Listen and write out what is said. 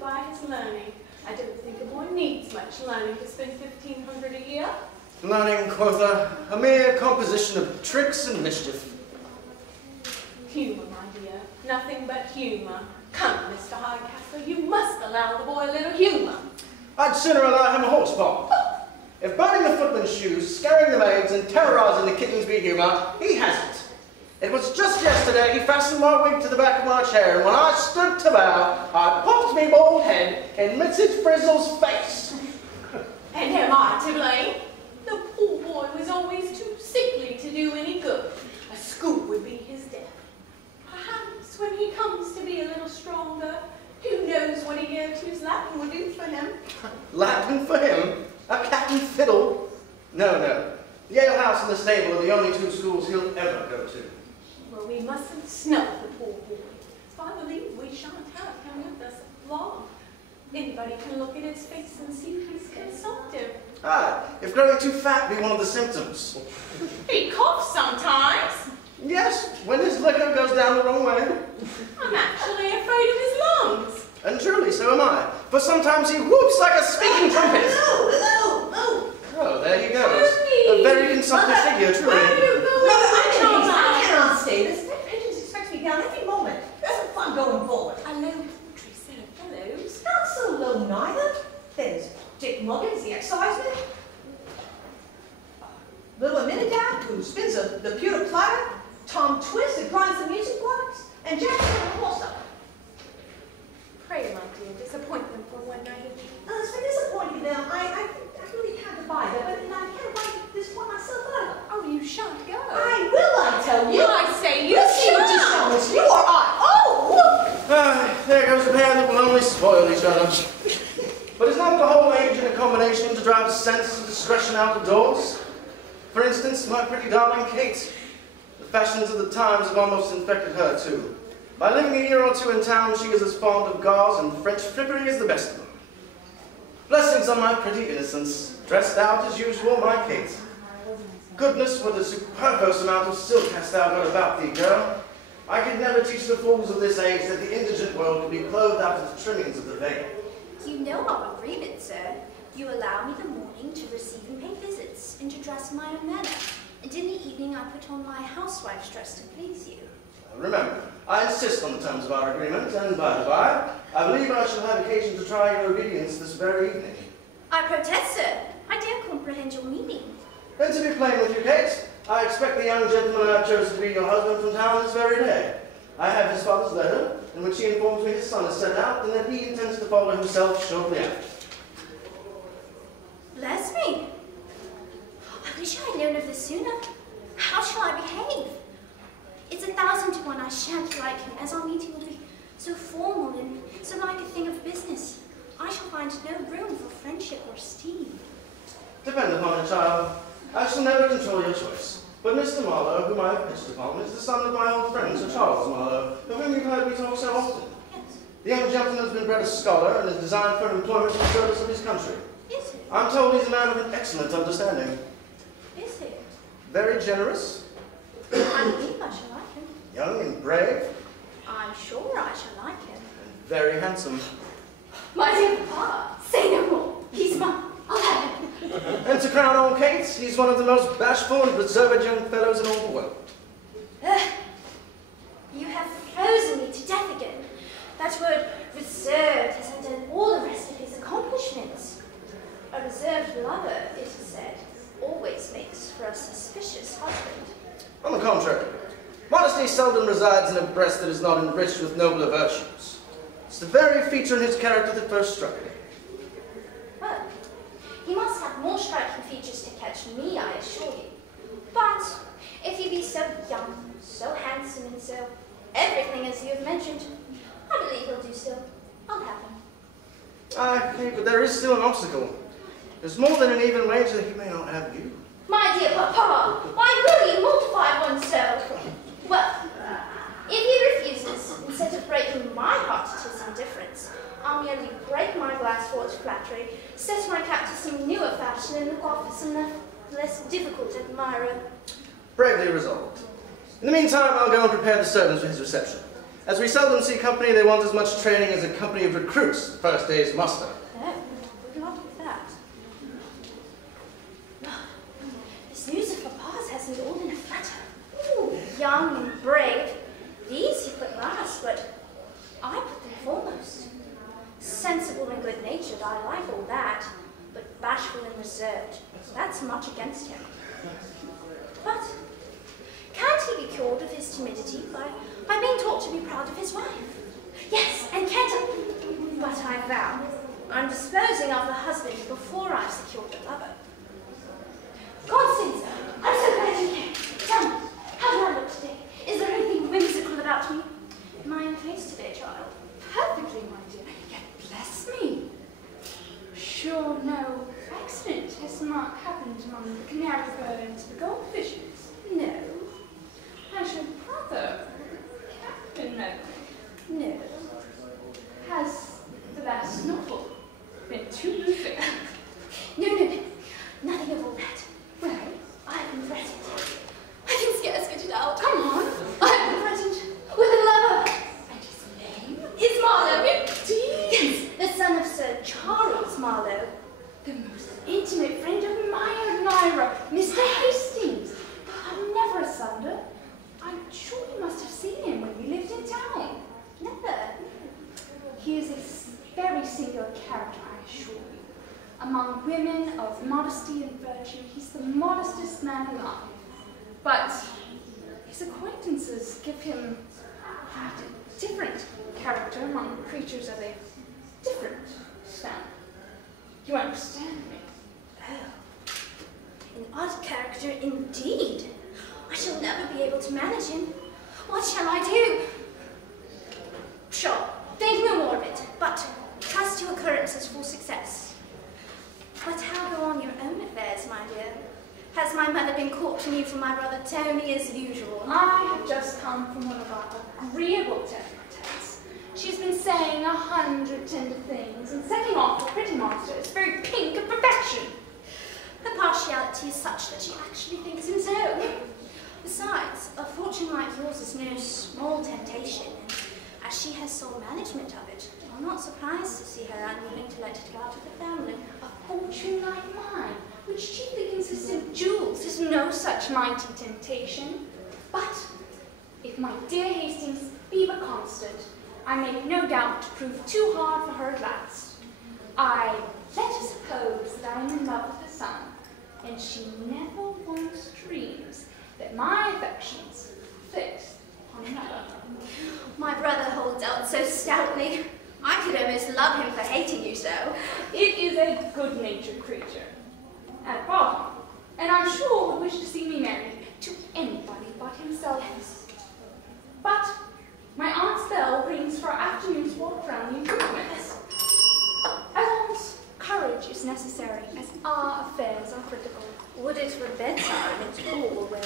by his learning. I don't think a boy needs much learning to spend 1,500 a year. Learning, quotha, a mere composition of tricks and mischief. Humour, my dear. Nothing but humour. Come, Mr. Hardcastle, you must allow the boy a little humour. I'd sooner allow him a horse pond. If burning the footman's shoes, scaring the maids, and terrorising the kittens be humour, he hasn't. It was just yesterday he fastened my wig to the back of my chair, and when I stood to bow, I popped me bald head in Mrs. Frizzle's face. And am I to blame? The poor boy was always too sickly to do any good. A school would be his death. Perhaps when he comes to be a little stronger, who knows what a year or two's Latin will do for him? Latin for him? A cat and fiddle? No, no. The ale house and the stable are the only two schools he'll ever go to. Well, we mustn't snub the poor boy. So I believe we shan't have him with us long. Anybody can look at his face and see if he's consumptive. Ah, if growing too fat be one of the symptoms. He coughs sometimes. Yes, when his liquor goes down the wrong way. I'm actually afraid of his lungs. And truly, so am I. For sometimes he whoops like a speaking trumpet. Hello. Oh, there he goes. A very consumptive figure, truly. Where are you going? I cannot stay. This pigeons expect me down every moment. There's no fun going forward. A low poultry set of fellows. Not so low neither. There's Dick Muggins, the exciseman. Little Aminadab, who spins the pewter platter. Tom Twist, who grinds the music box. And Jack the horse up. Pray, my dear, disappoint them for one night a week. It's been disappointing them. I really had to buy them, but I can't buy this one myself either. Oh, you shan't go. I will, I tell you. I say you Let's see what you shan't. show us. You or I. Oh, Ah, there goes a pair that will only spoil each other. But is not the whole age in a combination to drive sense and discretion out of doors? For instance, my pretty darling Kate. The fashions of the times have almost infected her too. By living a year or two in town, she is as fond of gauze and French frippery as the best of them. Blessings on my pretty innocence, dressed out as usual, my Kate. Goodness, what a superfluous amount of silk hast thou got about thee, girl. I could never teach the fools of this age that the indigent world could be clothed out of the trimmings of the veil. You know our agreement, sir. You allow me the morning to receive and pay visits, and to dress in my own manner. And in the evening I put on my housewife's dress to please you. Remember, I insist on the terms of our agreement, and by the by, I believe I shall have occasion to try your obedience this very evening. I protest, sir. I don't comprehend your meaning. Then to be plain with you, Kate, I expect the young gentleman I have chosen to be your husband from town this very day. I have his father's letter, in which he informs me his son has set out, and that he intends to follow himself shortly after. Bless me. I wish I had known of this sooner. How shall I behave? It's 1,000 to 1 I shan't like him, as our meeting will be so formal and so like a thing of business. I shall find no room for friendship or esteem. Depend upon it, child. I shall never control your choice. But Mr. Marlowe, whom I have pitched upon, is the son of my old friend, Sir Charles Marlowe, of whom you've heard me talk so often. Yes. The young gentleman has been bred a scholar and is designed for employment in the service of his country. Is he? I'm told he's a man of an excellent understanding. Is he? Very generous, I believe I shall like him. young and brave, I'm sure I shall like him. and very handsome. My dear papa, say no more. He's mine. I'll have him. And to crown all Kate, he's one of the most bashful and reserved young fellows in all the world. You have frozen me to death again. That word reserved has undone all the rest of his accomplishments. A reserved lover, it is said, always makes for a suspicious husband. On the contrary, modesty seldom resides in a breast that is not enriched with nobler virtues. It's the very feature in his character that first struck me. Well, he must have more striking features to catch me, I assure you. But if he be so young, so handsome, and so everything as you have mentioned, I believe he'll do so. I'll have him. Aye, but there is still an obstacle. There's more than an even wager that he may not have you. My dear papa, why will you mortify oneself? Well, if he refuses, instead of breaking my heart to his indifference, I'll merely break my glass for its flattery, set my cap to some newer fashion, and look off for some less difficult admirer. Bravely resolved. In the meantime, I'll go and prepare the servants for his reception. As we seldom see company, they want as much training as a company of recruits the first day's muster. Oh, good luck with that. This news of Papa's has me all in a flutter. Ooh, young and brave. These he put last, but I put them foremost. Sensible and good-natured, I like all that, but bashful and reserved, that's much against him. But can't he be cured of his timidity by being taught to be proud of his wife? Yes, and can't I? But I vow, I'm disposing of the husband before I've secured the lover. Constance, I'm so glad you came. Tell me, how do I look today? Is there anything whimsical about me? Am I in place today, child? Perfectly, my dear. Yet bless me. Sure, no accident has not happened among the canary birds and the goldfishes. No. Has your brother, Captain Medley, No. has the last novel been too moving? No. Nothing of all that. Well, I've been threatened. I can scarce get it out. come on. I've been threatened with a lover. And his name? Is Marlowe. Indeed. Yes, the son of Sir Charles Marlowe. The most intimate friend of my admirer, Mr. Hastings. I'm never asunder. I'm sure you must have seen him when you lived in town. Never. He is a very singular character, I assure you. Among women of modesty and virtue, he's the modestest man alive. But his acquaintances give him a different character among creatures of a different stamp. You understand me? Oh, an odd character indeed. I shall never be able to manage him. What shall I do? Sure, think no more of it, but trust to occurrences for success. But how go on your own affairs, my dear? Has my mother been courting you from my brother Tony as usual? I have just come from one of our agreeable tete-a-tetes. She's been saying 100 tender things and setting off the pretty monster as very pink of perfection. Her partiality is such that she actually thinks him so. Besides, a fortune like yours is no small temptation, and as she has sole management of it, I'm not surprised to see her unwilling to let it go out of the family. A fortune like mine, which chiefly consists of jewels, is no such mighty temptation. But if my dear Hastings be but constant, I make no doubt to prove too hard for her at last. I let her suppose that I am in love with her son, and she never once dreams that my affections are fixed on another. My brother holds out so stoutly. I could almost love him for hating you so. It is a good-natured creature, at bottom, and I'm sure would wish to see me married to anybody but himself. But my aunt's bell rings for our afternoon's walk round the improvements. As always, courage is necessary, as our affairs are critical. Would it were bedtime in school when